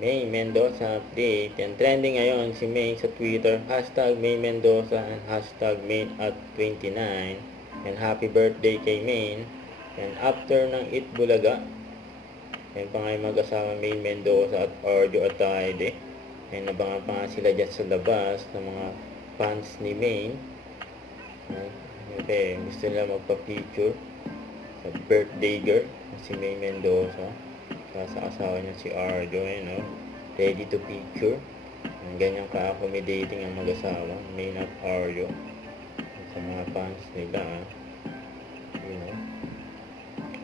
May Mendoza update. Yan, trending ngayon si May sa Twitter. Hashtag May Mendoza and hashtag May at 29. And happy birthday kay May. And after ng Eat Bulaga, yan pa nga yung mag-asawa May Mendoza at Arjo Atayde. And nabangan pa nga sila dyan sa labas ng mga fans ni May. Okay, gusto nila magpa-picture sa birthday girl si May Mendoza sa asawa niya si Arjo, no? Ready to picture. Ganyan ka-accommodating ang mag-asawa, May at Arjo sa mga fans nila,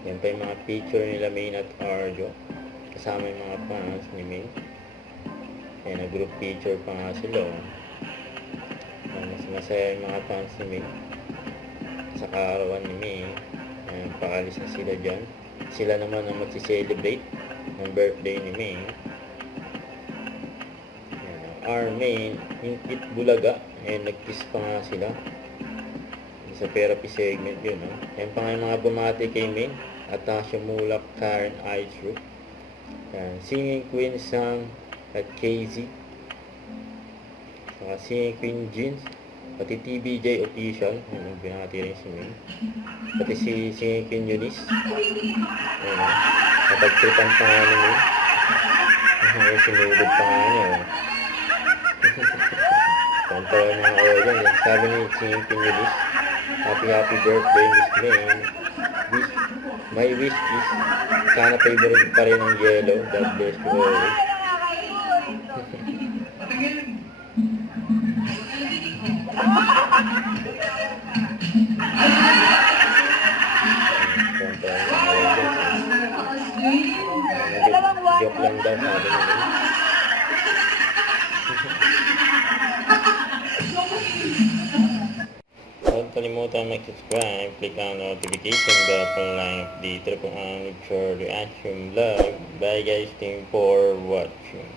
yan pa yung mga picture nila May at Arjo kasama yung mga fans ni May. Yan, nag-group picture pa nga sila, mas masaya yung mga fans ni May sa kaarawan ni May. Paalis na sila dyan. Sila naman ang magsi-celebrate ng birthday ni May. Our May in Eat Bulaga, nag-kiss pa nga sila sa therapy segment yun, yan pa nga yung mga bumati kay May. Atasha Mulak, Karen Aizru, Singing Queen Sang at KZ, Singing Queen Jeans, pati TBJ official, binati rin si May. Pati si Singing Queen Eunice, napagtripan pa nga ni May. Sinugod pa nga niya. Pantawa mga audience. Sabi ni Singing Queen Eunice, happy birthday Miss May. My wish is, sana favorite pa rin ng yellow. God bless you always. Joke lang daw, sabi naman. Huwag kalimutan mag-subscribe, click ang notification bell para lang update kung ano short reaction vlog. Bye guys, thank you for watching.